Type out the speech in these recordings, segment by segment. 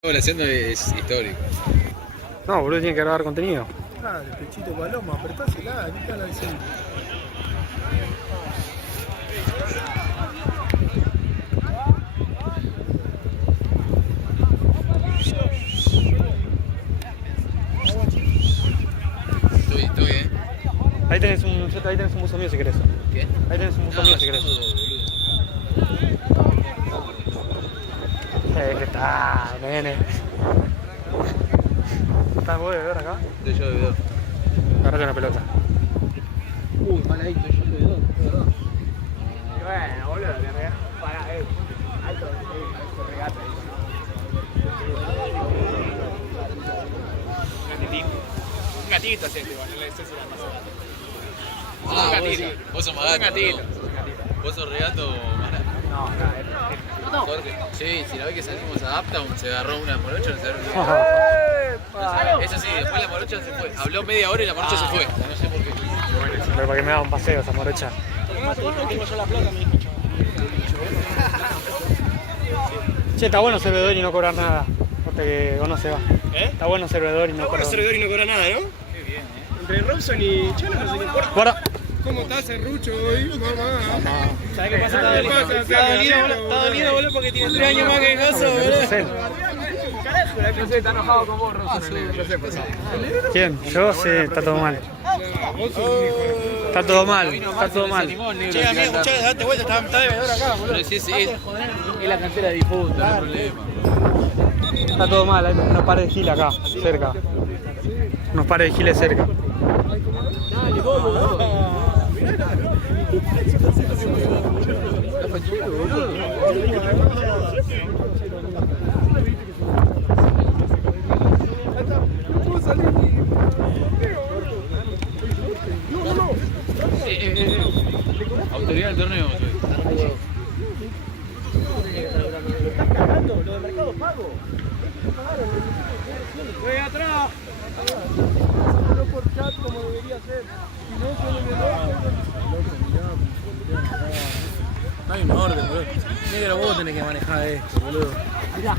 Haciendo es histórico. No, boludo, tiene que grabar contenido. Ah, el pechito paloma, apretásela, ¿qué están haciendo? Estoy bien. Ahí tenés un buzo mío si querés. ¿Qué? Ahí tenés un buzo mío si querés. ¿Qué tal, nene? ¿Estás vos de beber acá? Estoy yo de bebedor. Agarrate una pelota. Uy, mal ahí, estoy yo de bebedor, de verdad. Bueno, boludo, le regaló. Pará, alto regate ahí. Un gatito así, tipo, no le sé si la pasó. Un gatito. Vos sos Un magato. gatito. Vos sos regato marato. No, Jorge, sí, si la vez que salimos a Uptown se agarró una morocha, no se agarró. Eso sí, después la morocha se fue. Habló media hora y la morocha se fue. No sé por qué. Pero para que me haga un paseo esa morocha. Tengo yo la plata, me dijo. Che, está bueno ser bebedor y no cobrar nada. O no se va. ¿Eh? Está bueno ser bebedor y no Está bueno cobrar ser bebedor y no cobra nada, ¿no? Qué bien, Entre Robson y Chano no sé qué importa. Guarda. ¿Cómo estás, Serrucho, hoy? Mamá. ¿Sabes qué pasa? Está dolido, boludo, porque tiene 3 años más que Gozo, boludo. no sé, está enojado con vos, Rosso. No sé, pasó. ¿Quién? Yo sí, está todo mal. Está todo mal, está todo mal. Che, amigo, escuchá, date vuelta, está de bebedor acá, boludo. Pero si es la cantera de difunto, no hay problema. Está todo mal, hay unos pares de giles acá, cerca. Unos pares de giles cerca. Dale, boludo. Autoridad del torneo. Estás cagando, lo de Mercado Pago. Voy atrás. No por chat como debería ser. Si no, solo No hay un orden, boludo. Negro, vos tenés que manejar esto, boludo. Mirá.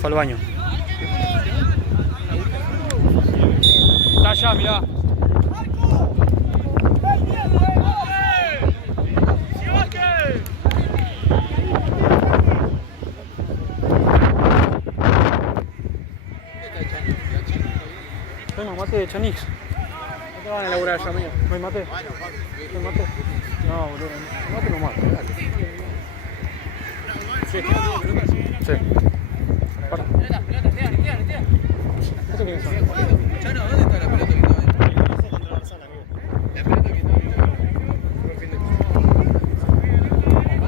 Fue al baño. Está allá, mirá. Bueno, mate de Chanix. No te van a laburar yo, amigo. ¿No hay mate? ¿No hay mate? No, boludo. El mate no mate. Sí. Para. ¿Esto quiénes son? Chano, ¿dónde está la pelota que estaba ahí? La pelota que estaba ahí.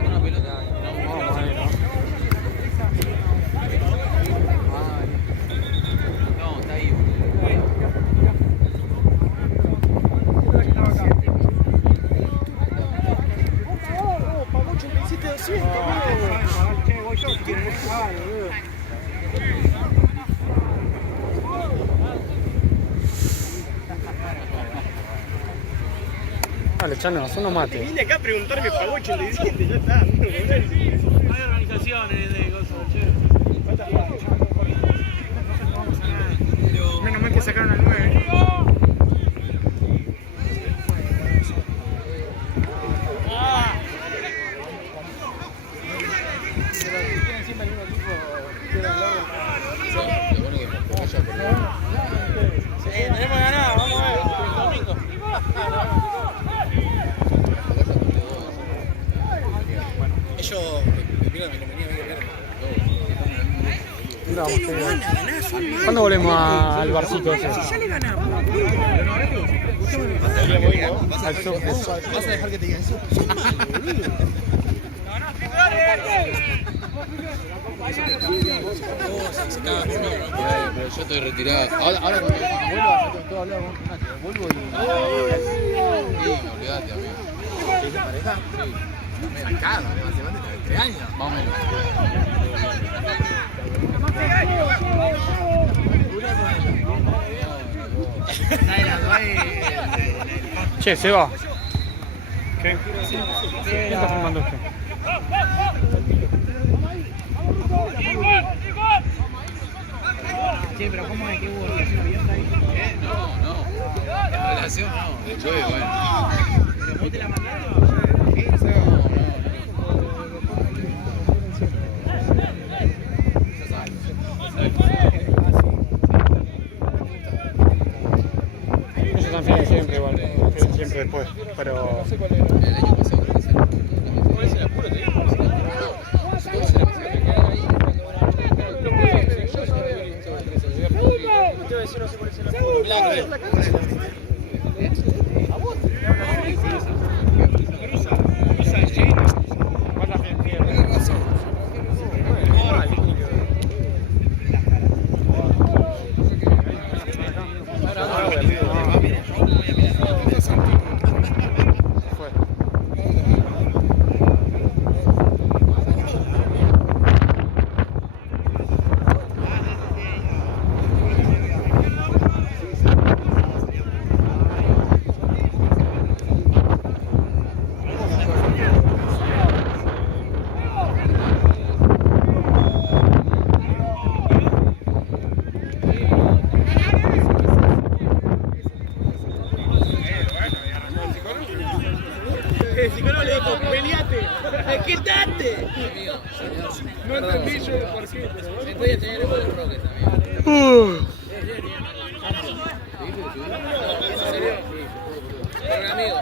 Una pelota. No, está ahí. Pagó 87 200, che, voy yo si quieren. Dale, Chano, son unos mates. Vine acá a preguntarme, pagó 87, ya está. Hay organizaciones de cosas, che. Menos mal que sacaron al 9. Tenemos ganado, vamos a ver, el domingo. Ellos me miran, me venían. ¿Cuándo volvemos al barcito ese? Ya le ganamos. Al softball. ¿Vas a dejar que te digan eso? Son malos, boludo. Pero yo estoy retirado. Ahora cuando vuelva, ya tengo todo hablado con Nacho. Vuelvo y. Sí, olvidate, amigo. ¿Tienes pareja? Sí. Me cago, hace más de 3 años. Más o menos. Che, se va. ¿Qué? ¿Quién está filmando esto? Che, pero ¿cómo es que hubo relación abierta ahí? No. En relación no. De juego, bueno. ¿Pero vos te la mandaron? Ellos están fieles siempre igual. Siempre después. Pero... El año pasado creo que se... ¿Cuál es el apuro? Te digo. El psicólogo le dijo, peleate, quítate. No entendí yo por qué. Se podía tener el gol de Roque también. ¿En serio? Pero un amigo.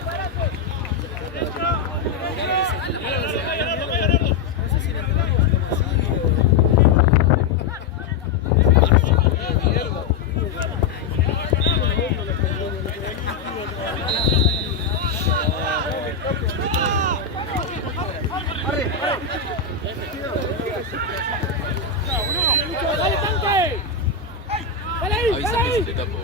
Avísame si te tapo.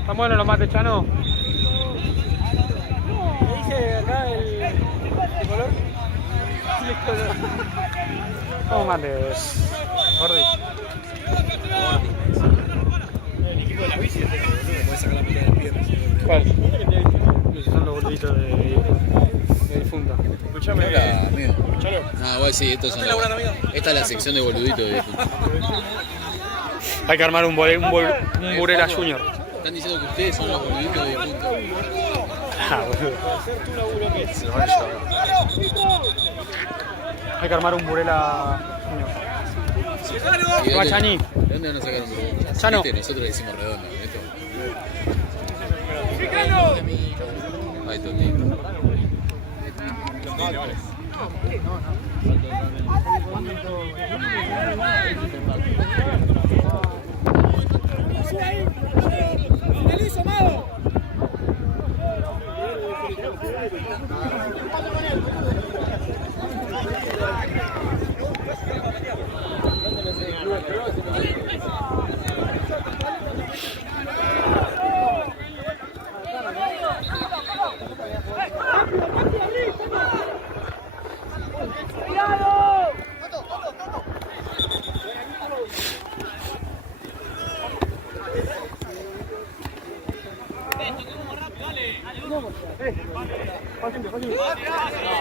¿Están buenos los mates, Chano? ¿Me dice acá el color? ¿Cómo mates? Gordi. El equipo de la bici es boludo, puede sacar la pelota del pierna. ¿Cuál? Esos son los boluditos de difunta. Escuchame, Hola, amigo. escuchalo. Ah, igual sí, estos son esta es la sección de boluditos de difunto. Hay que armar un Burela Junior. Están diciendo que ustedes son los boluditos de difunto. Ah, boludo. Hacer tu laburo que es. Hay que armar un Burela Junior. ¿Y de Va, dónde- Chani. ¿De dónde van a sacar un boludo? Chano. Nosotros le decimos redondo. ¿Esto? Ahí está el negro.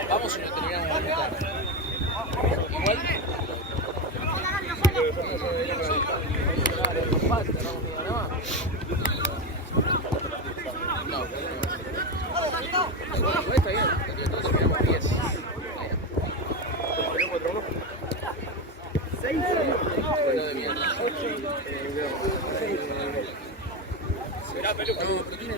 Vamos y no terminamos la ruta. Igual. No, igual está bien, todos terminamos 10. pero tiene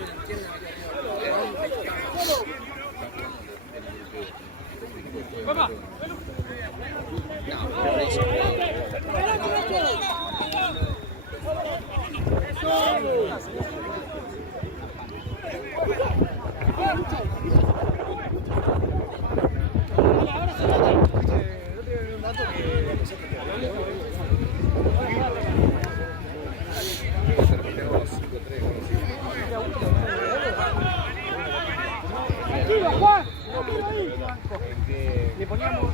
Le poníamos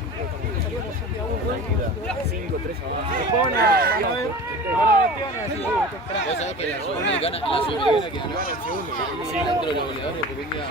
5-3 abajo. Vos sabés que la Sudamericana que ganaban el segundo, dentro de los goleadores de Pequeña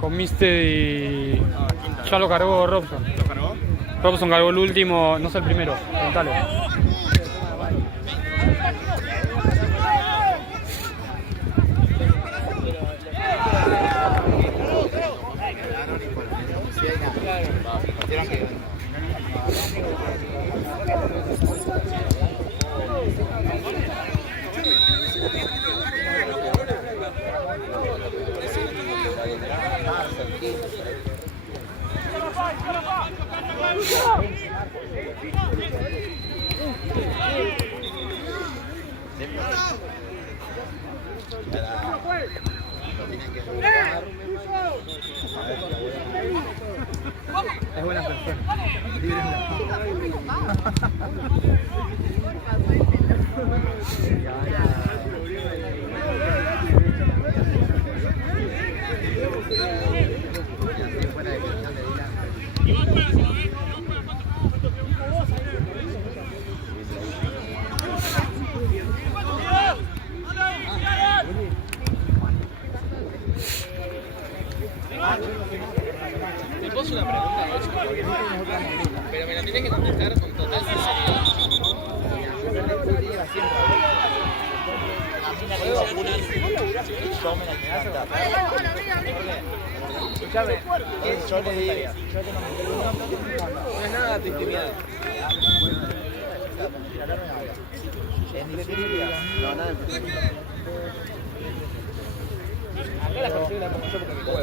con Mister y ya lo cargó Robson. ¿Lo cargó? Robson cargó el último, no sé el primero. Preguntale. Es buena persona. Te puedo hacer una pregunta, pero me la tenés que contestar con total sinceridad. Escuchame, yo le diría. No es nada tu intimidad. No, nada. Acá la conseguí la como yo porque me juego.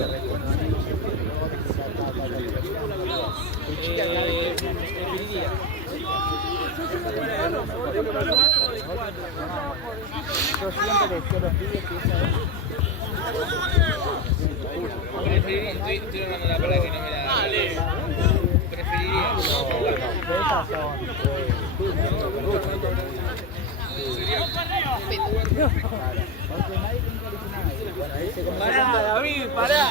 Yo siempre les quiero los pibes que Estoy hablando de la palabra que no me la... Preferiría... Pará, David, pará.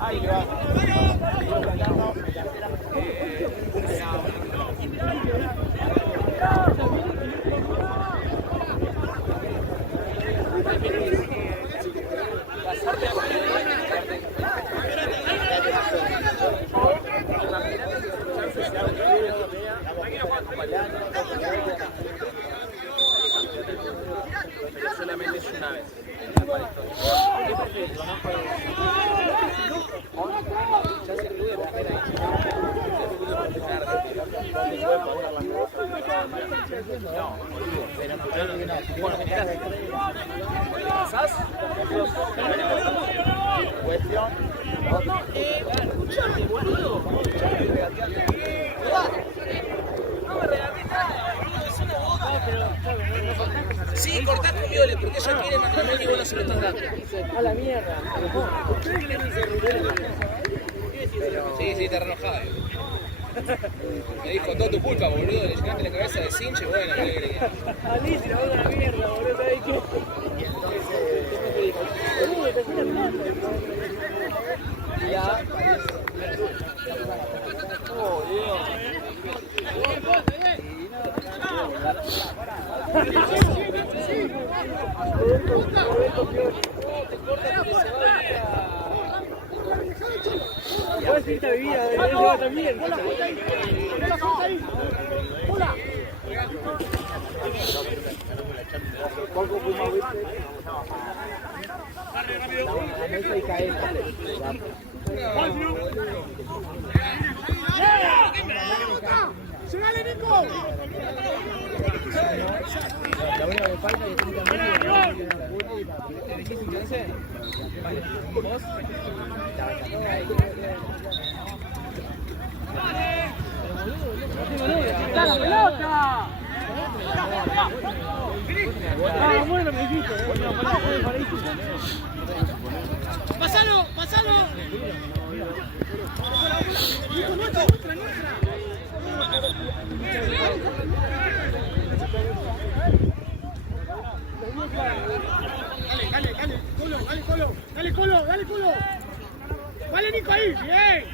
Ahí va. Solamente es una vez. Ya se incluye la primera no, pero bueno, me enteraste. ¿Pasás? Cuestión. Escuchame, boludo. No me regatees nada, boludo, es una boca. Sí, cortá con Viole, porque ella quiere matrimonio y vos no se lo estás dando. A la mierda. Sí, está re enojada. Me dijo, todo tu culpa, boludo, le llegaste la cabeza de cinche, bueno, ¿qué querés? Alicia, la otra mierda, boludo, ¿sabes qué? Ya. Oh, Dios. Puedes irte a vivir a llevar también. ¡Llegale, Nico! La única que falta es que tiene ¿Vos? ¡Está la pelota! Ah, bueno, me dijiste. ¡Pasalo! ¡Pasalo! ¡Nuestra! Dale, Colo. Vale, Nico, ahí, bien.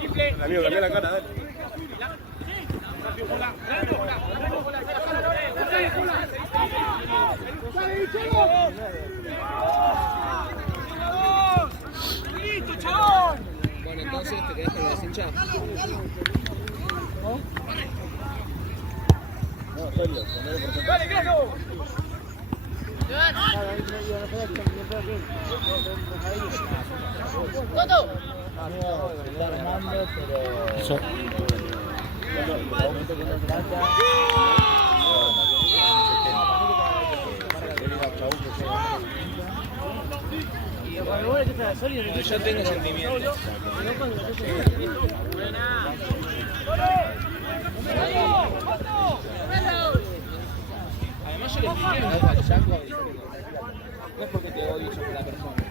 Simple. Amigo, cambiá la cara, dale. ¡Listo, chabón! Bueno, entonces te quedás con la cincha. No, serio, ¡Dale, Graso! ¡Toto! Eso. Yo tengo sentimientos. Además yo le dije algo al Chaco y no es porque te odio yo la persona.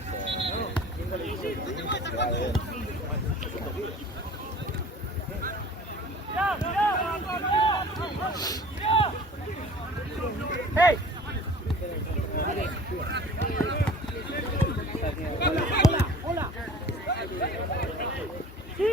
¡Hey! ¡Hola! ¡Sí!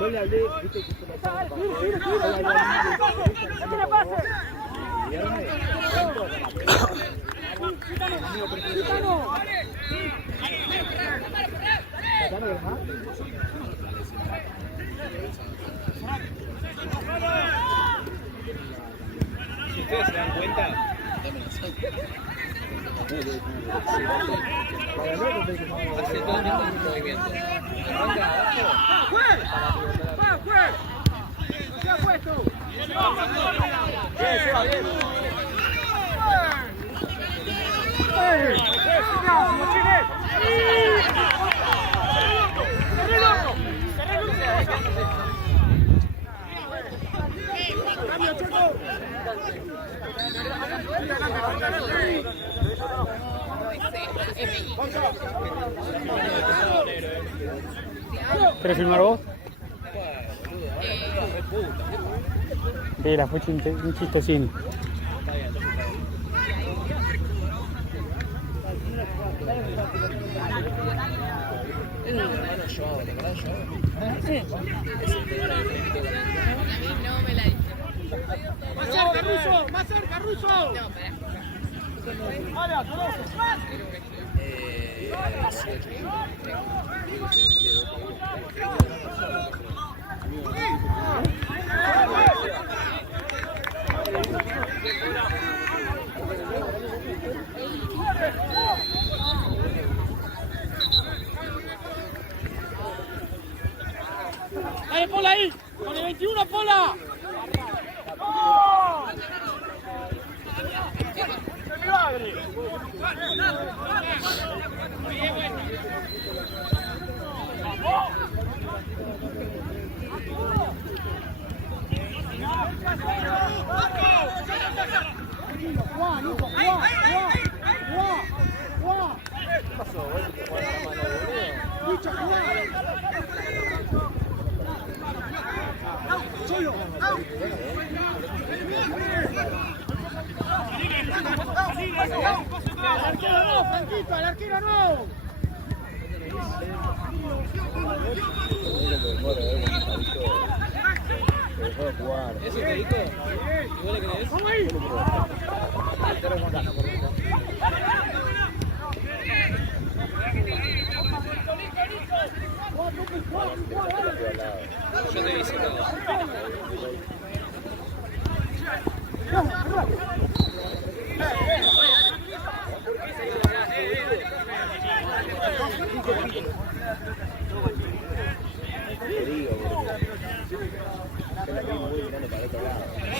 Yo le hablé, viste que se me estaba Si ustedes se dan cuenta, hace todo el tiempo un movimiento. Arranca abajo. ¡Juez! ¡No se ha puesto! ¡Bien, se va bien! ¡Cambio, Choco! ¿Querés filmar vos? Mira, fue un chistecín. ¡Más cerca, Russo! Dale, Pola ahí. Con el 21, Pola. Al arquero no, Franquito, al arquero no. ¿Eso te dijo? ¿Igual le crees? Vamos ahí. Yo te hice todo.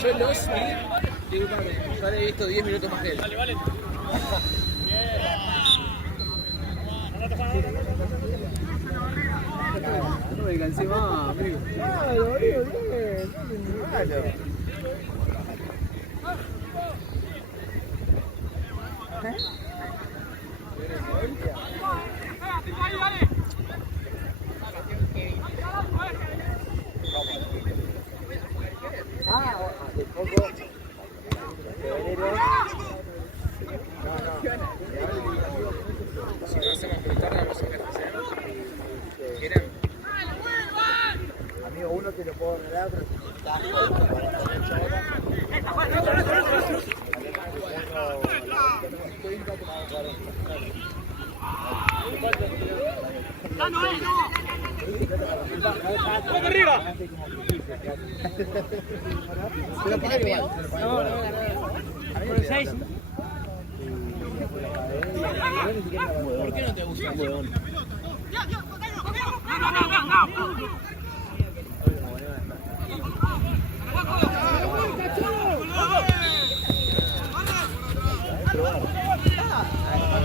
Yo los vi, disculpame, yo le he visto 10 minutos más que él. Vale, vale. No me cansé más, amigo. Claro, bien. Claro. Si no hacemos preguntar, vamos a hacer. ¿Quieren? Amigo, uno te lo puedo regalar, pero ¡Vamos arriba! se lo paga igual. Por el 6. ¿Por qué no te gusta?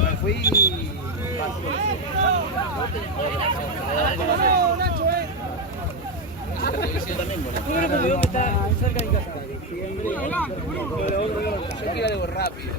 Me fui. Yo quiero algo rápido.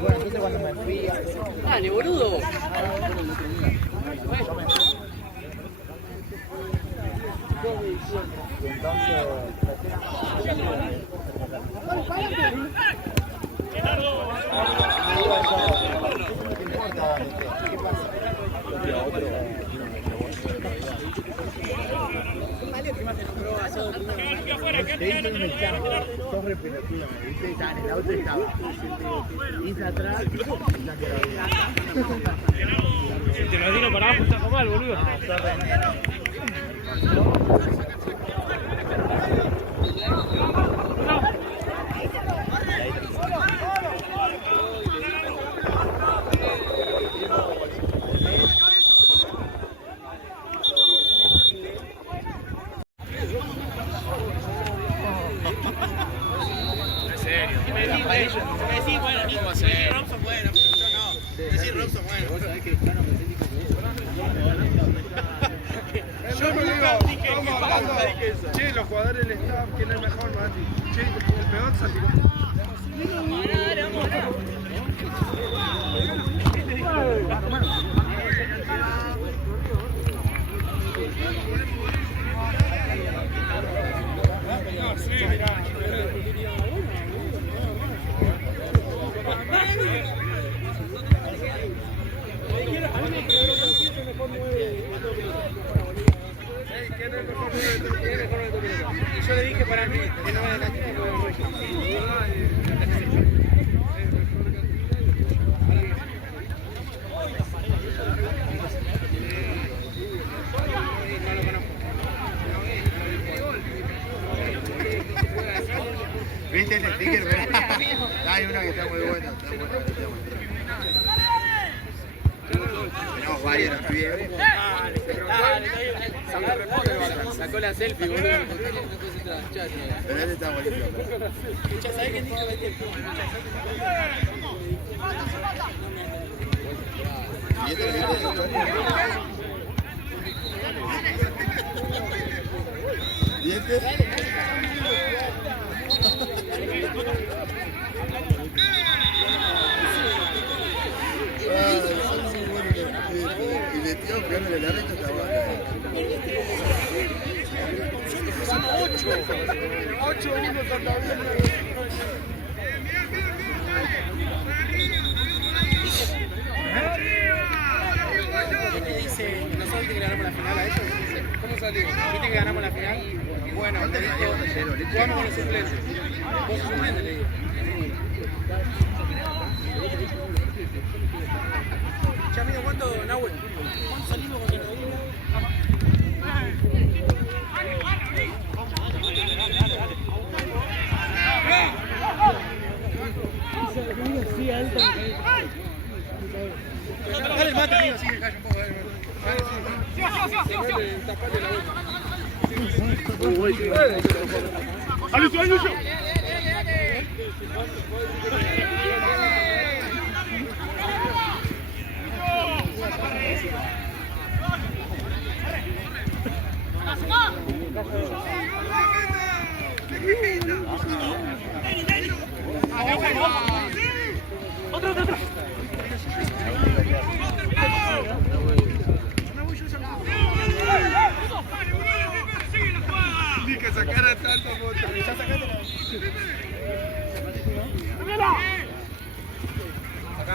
Bueno, entonces cuando me fui a Dale, boludo. te hice un mensaje, sos re pelotudo, me dice, estaba en el auto y estaba. Hice atrás y ya quedó bien. Si te lo tiro para abajo está mal, boludo. No, sos re neno. Yo no digo, estamos hablando, che, los jugadores del staff, ¿quién es el mejor, Mati? Che, el peor Santi. Riquelme. Hay una que está muy buena. Tenemos varias, no bien. Sacó la selfie, boludo. Pero él está bonito. ¿Y este es ¿Y este? Y de tío, pegándole la recta está baja. 8-1 Santa Fe. Dice, nosotros que ganamos la final a ellos. ¿Cómo salimos? ¿Viste que ganamos la final? Bueno, jugamos con los suplentes. Vos sos suplente, le digo. Ya amigo, ¿cuánto, Nahuel? ¿Cuánto salimos con el dale el mate, amigo, sigue, calla un poco, dale. Tapate la boca. ¡Alucio, Alucio! Otro. Ni que sacara tanto moto. Ya sacaste la... Acá.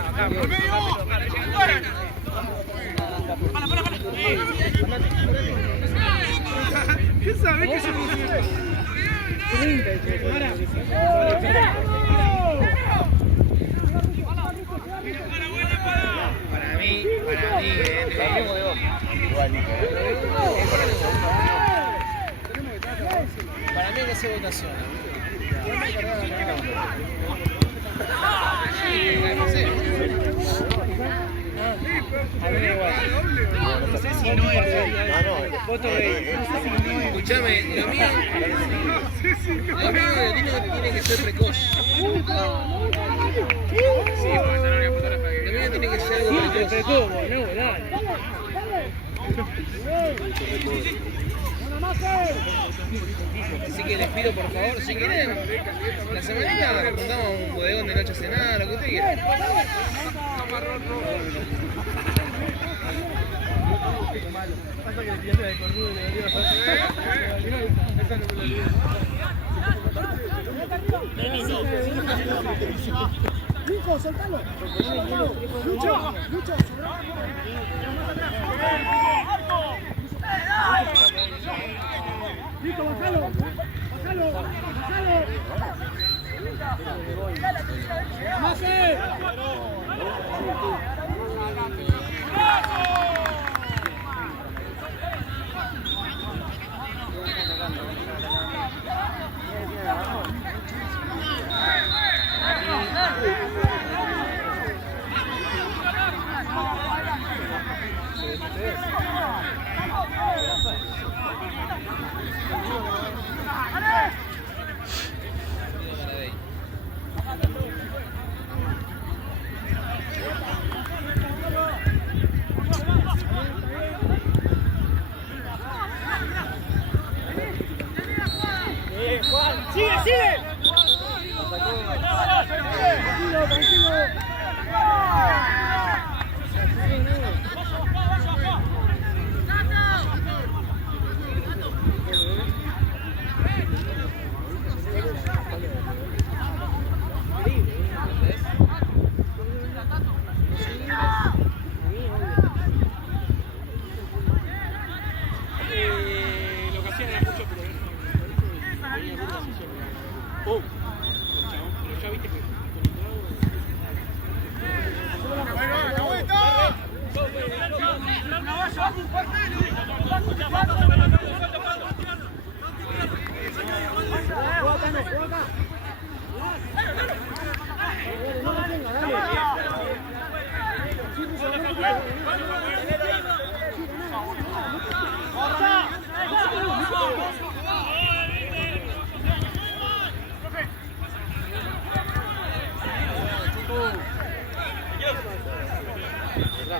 ¿Qué sabe que se puso? Para mí, para mí que se votación. No sé. A mí igual. No sé si no es voto rey. Escuchame, lo mío tiene que ser precoz. Lo mío tiene que ser algo precoz. Así que les pido por favor, si quieren, la semanita juntamos un bodegón de noche a cenar, lo que usted quiera. Nico, soltalo. Lucho. Nico, bájalo.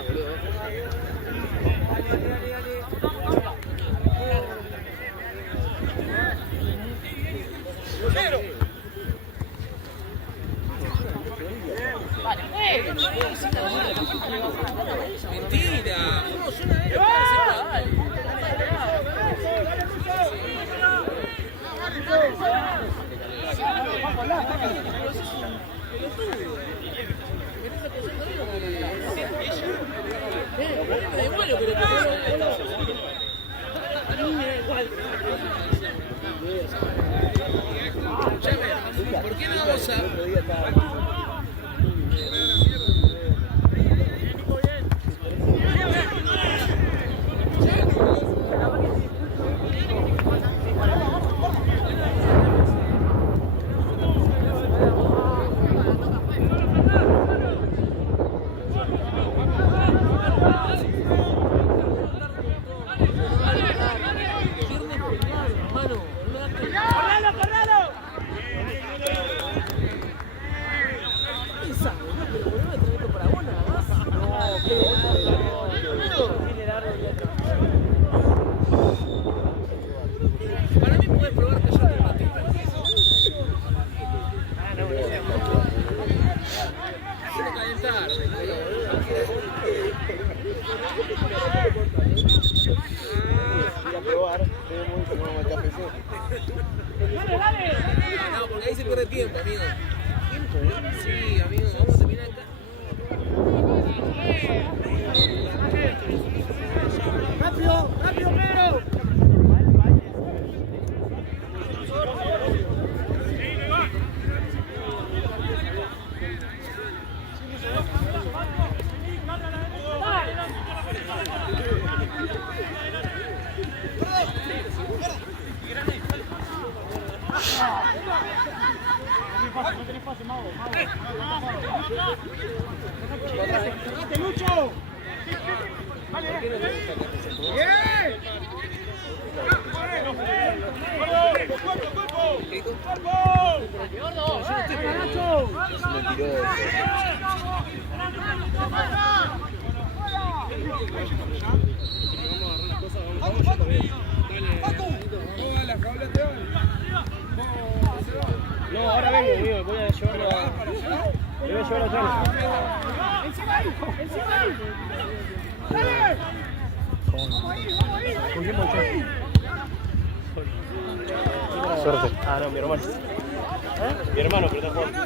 atrás, boludo. Mentira, vamos una vez para hacer da igual lo que le pasó. ¿Por qué no vamos a...? Para mí puedes probar que yo te maté. Quiero calentar. No, porque ahí se pierde tiempo, amigo. Sí, amigo, vamos a terminar acá. ¡Rápido! ¡Rápido, Pedro! No tenés pase, Mago. ¡Date, Lucho! ¡Vale! ¡Bien! No, ahora vengo, amigo, voy a llevarlo a... Voy a llevarlo a Tano. ¡Encima ahí! ¡Encima ahí! ¡Dale! ¡Vamos ahí! ¡Vamos ahí! ¿Con quién voy yo? Suerte. Ah, no, mi hermano. Mi hermano, pero está jugando.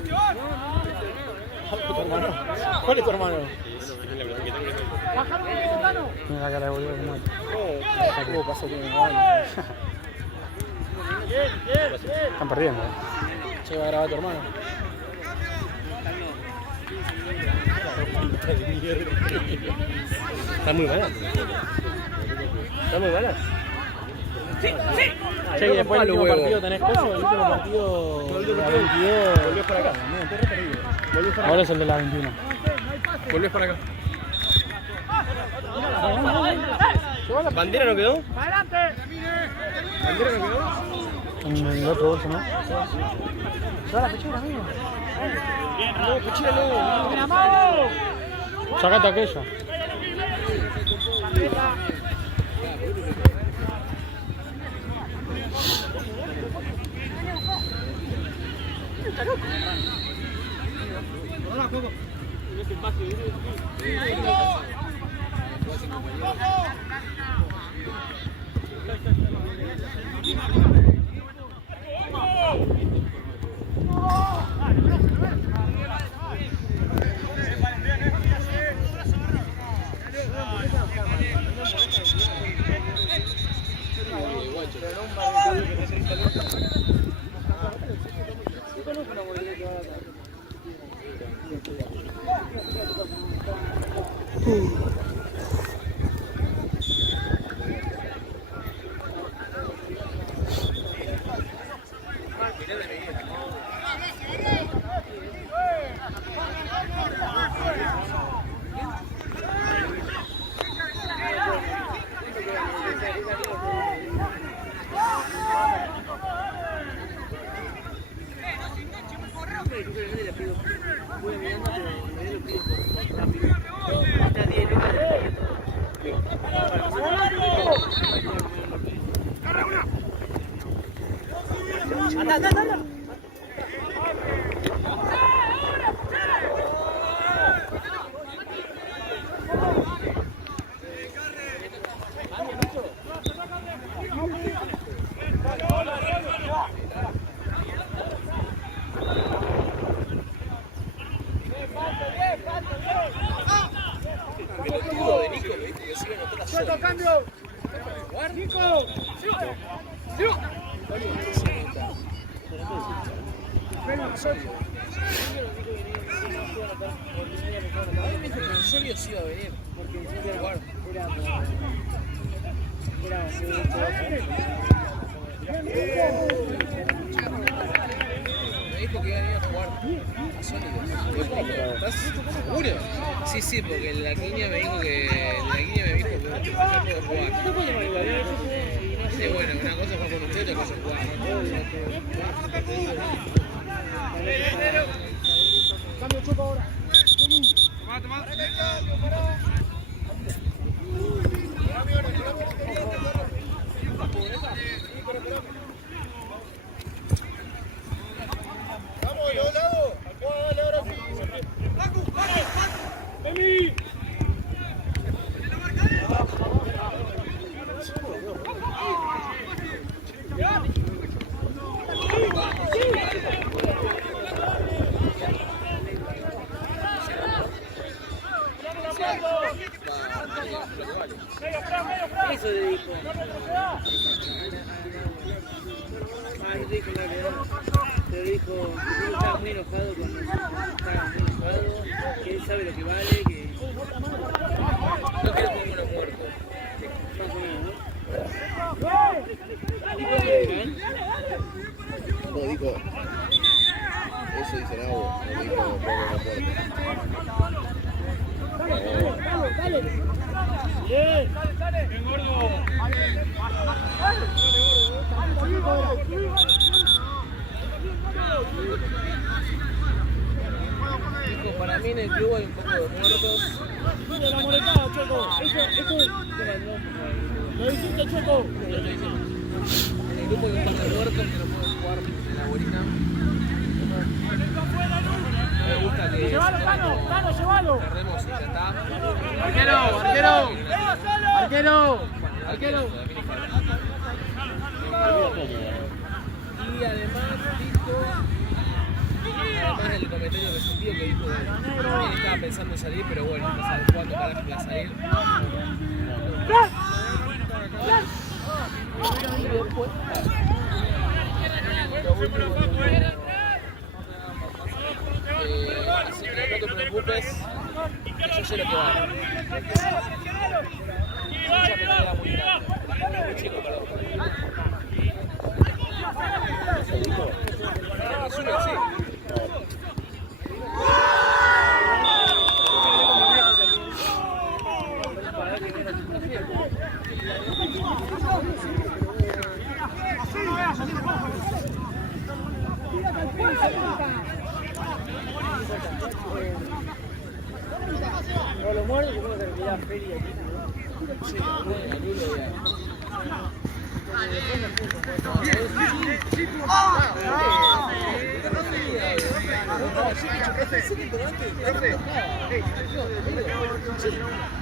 ¿Tu hermano? ¿Cuál es tu hermano? ¡Bájalo, Tano! Mira la cara de boludo como ¿Cómo pasó que mi hermano? están perdiendo. Se va a grabar a tu hermano. Está muy buena. Está muy buena. Che, y después el último partido tenés coso, el último partido de la 22. Volvés para acá. No, estoy re perdido. Ahora es el de la 21. Volvés para acá. ¿Bandera no quedó? ¡Adelante! ¿Bandera no quedó? En el otro bolso, ¿no? ¡Se va la pechera, amigo! No, pechera no. ¡Mira, Mago! Sacate aquella. Está 10 lucas. pelotudo de Nico me dijo que se iba a anotar a Suelto, Sony. cambio. Nico. A mí me dijo que en serio sí iba a venir. Jugar. Me dijo que iba a venir a jugar a Sony. ¿Estás seguro? Sí, sí, porque en la línea me dijo que yo puedo jugar. Sí, bueno, una cosa fue con usted, otra cosa es jugar. Cambio, Choco ahora. Eso le dijo. Te dijo la verdad. Te dijo que él estaba muy enojado con que él sabe lo que vale, que No quiero como una muerte. más o menos, ¿no? No, dijo. Eso dice Nabo, no dijo poco la puerta. Dale. Bien, gordo. Dijo, para mí en el club hay un poco de muertos. Mira la moretada, Choco. Eso lo dijiste, Choco. En el grupo hay un par de muertos que no pueden jugar en la bolita. No me gusta que Llévalo, Tano, llévalo. perdemos y ya está. Arquero. Y además dijo, además del comentario que sentí, que dijo que también estaba pensando en salir, pero bueno, no sabe cuándo carajo iba a salir. Y después, así que no te preocupes, que yo sé lo que vale. Mucha me queda muy grande. Muy chico, perdón. Resume así. No lo muerdo, yo creo que retirar feria aquí. Sí, el culo ya.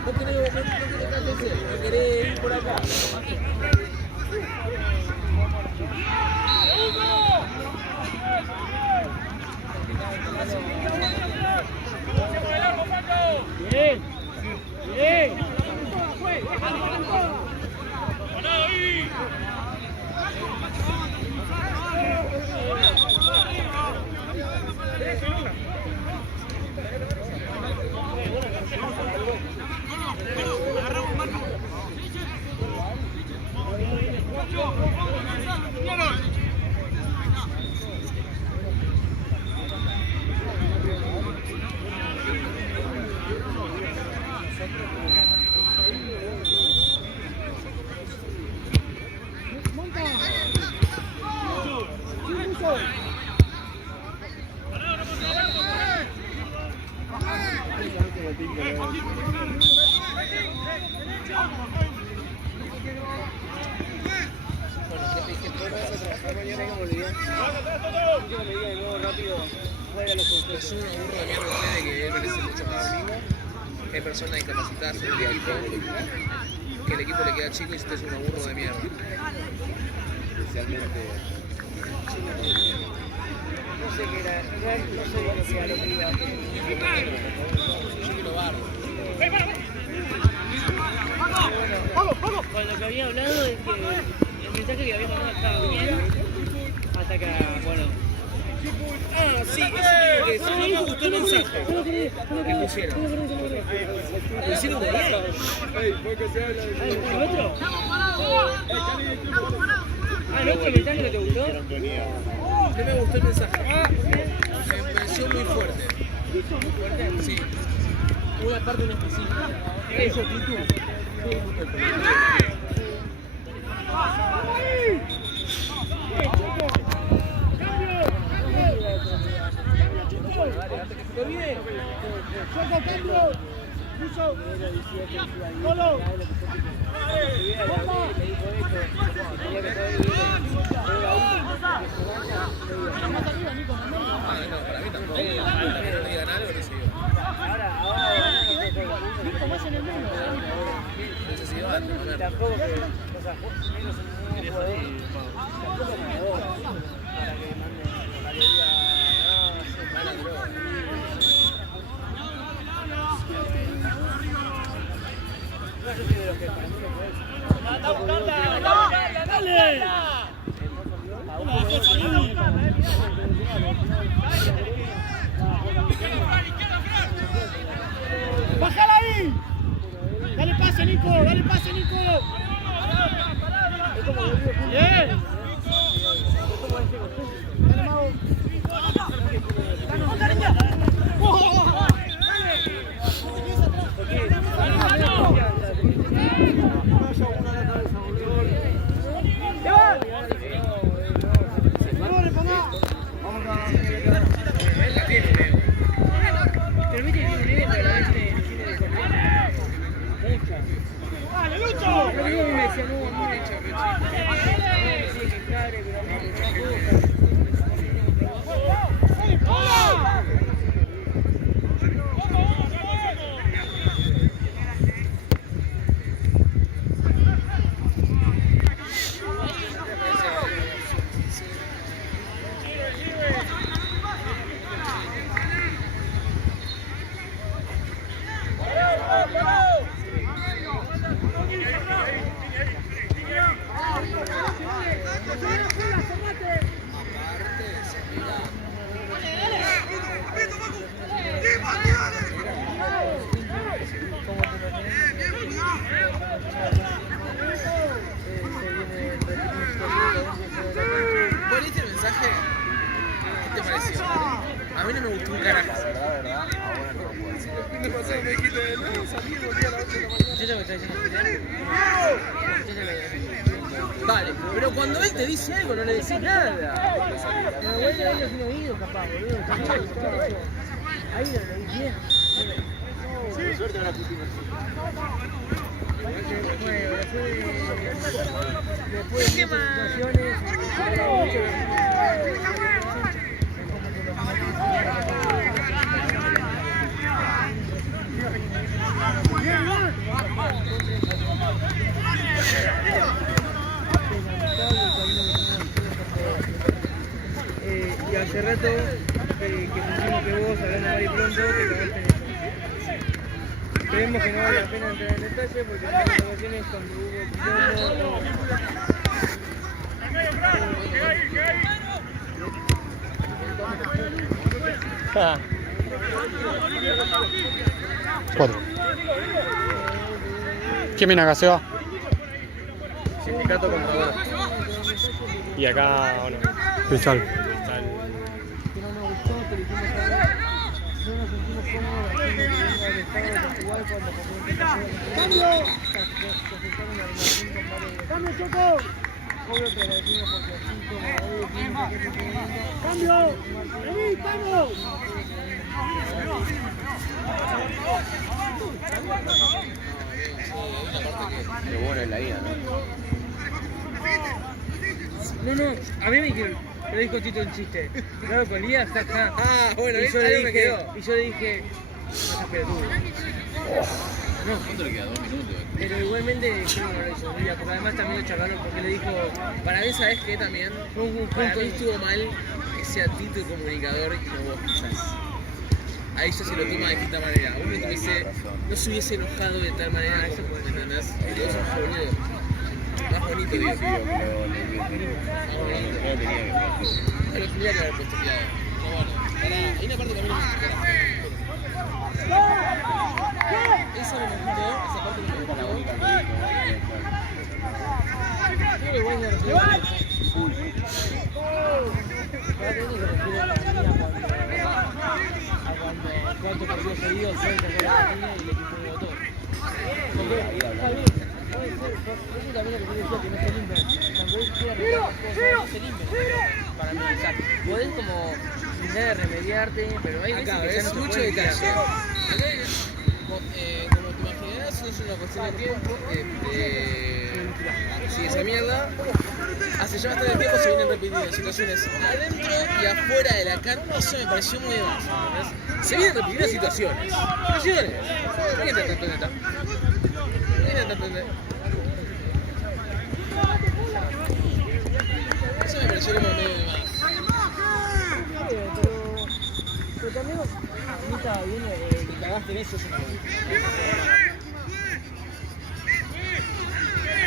No querés ir por acá. Bien. Yo me aburro de mierda de que él merece mucho más. Hay personas discapacitadas en el equipo, que el equipo le queda chico y usted es un aburro de mierda. Especialmente. No sé qué era, no sé lo que iba a hacer. Yo quiero mensaje que había mandado estaba bien. Hasta que, bueno. Ah, sí, eso tengo que decir. No me gustó el mensaje que pusieron. Lo hicieron muy bien. ¿El otro? ¿El otro mensaje que te gustó? No me gustó el mensaje. Me pareció muy fuerte. ¿Fuerte? Sí. Una parte en específico. Eso, actitud. ¡Bájala ahí! ¡Dale pase, Nico! ¡Dale pase, Nico! ¡Bien! ¡Dale, Mau! ¿Viste el mensaje? ¿Qué te pareció? A mí no me gustó un carajo. verdad. Ahora no puedo decir. ¿Qué pasó? Me dijiste, no, salí, volví a las 8 de la mañana. ¿Muchacho me está diciendo? Vale, pero cuando él te dice algo no le decís nada. Pero bueno, ahí los oídos capaz, boludo. Ahí lo leí bien. Por suerte ahora pusimos. Después de muchas situaciones, y hace rato que pusimos que vos, hablando mal y pronto, te cagaste en eso. Creemos que no vale la pena entrar en detalle porque en las grabaciones cuando hubo Cuatro. ¿Quién viene acá, Seba? sindicato contador. Y acá, bueno, Cristal. Que no nos gustó, que le hicimos saber, no nos sentimos cómodos haciendo que venga del Estado de Portugal cuando ¡Cambio! ¡Cambio, Choco! Obvio que lo decimos porque así como ¡Cambio! ¡Vení, Tano! Qué bueno es la ida, ¿no? No, a mí me dijeron, lo dijo Tito en chiste. Claro, con Lía está acá. Ah, bueno, y yo le dije, no seas pelotudo. No, ¿Cuánto le queda? 2 minutos. pero igualmente yo no lo hizo Lía, porque además también lo charlaron porque le dijo, para mí, ¿sabes qué también? Para mí estuvo mal que sea Tito el comunicador y no vos quizás. Ahí ya se lo toma de distinta manera. Uno dice, no se hubiese enojado de tal manera, eso, ¿me entendés? Eso es boludo. más bonito, digo. Pero tendría que haber puesto clave. Pero bueno, pará. Hay una parte que a mí no me gusta. Esa me gustó, esa parte me gustó. Creo que igual me refiero a cuánto partido seguido suelta con la línea y el equipo de todo. Porque está bien, puede ser, eso también es lo que yo decía, que no se limpen. Cuando él quiere arreglar las cosas, no se limpen. Para mí, o sea, podés como intentar de remediarte, pero hay veces que ya no se mucho detalle. Como te imaginarás, eso es una cuestión de tiempo. Si esa mierda, hace ya bastante tiempo se vienen repitiendo situaciones adentro y afuera de la cancha. Eso me pareció muy de más, ¿entendés? Se vienen repitiendo situaciones. Situaciones. No viene tanto neta. No viene tanto neta. Eso me pareció como medio de más. Pero también a mí estaba bien que cagaste en eso, es una cosa.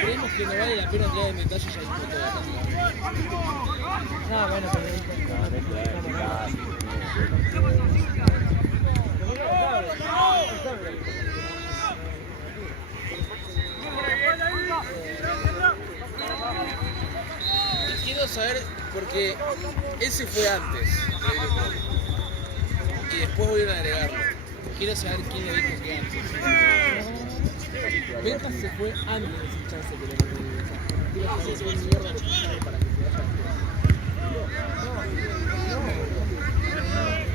Creemos que no vale la pena entrar en detalle ya dispuesto de la cantidad. No, bueno, pero y quiero saber, porque ese fue antes del grupo y después volvieron a agregarlo. Quiero saber quién le dijo que antes. Betas se fue antes de ese chance que le dio. Quiero saber si es mierda para que se vaya.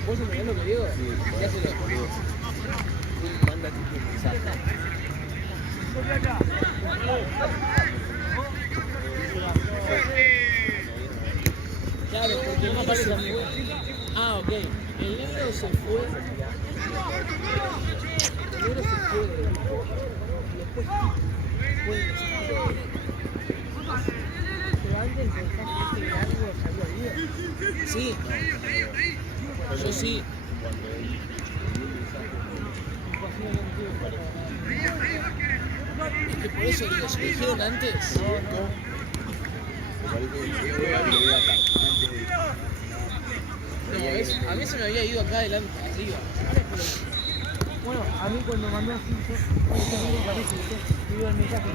¿Vos entendés lo que digo? Ya se lo digo. Manda tipo un mensaje. Claro, porque no parece amigo. Ah, ok. El negro se fue. El negro se fue. Pero antes pensaste que algo salió bien. Sí. Yo sí. Es que por eso digo, si lo dijeron antes. No, a mí se me había ido acá adelante, arriba. Bueno, a mí cuando mandó así, yo digo el mensaje,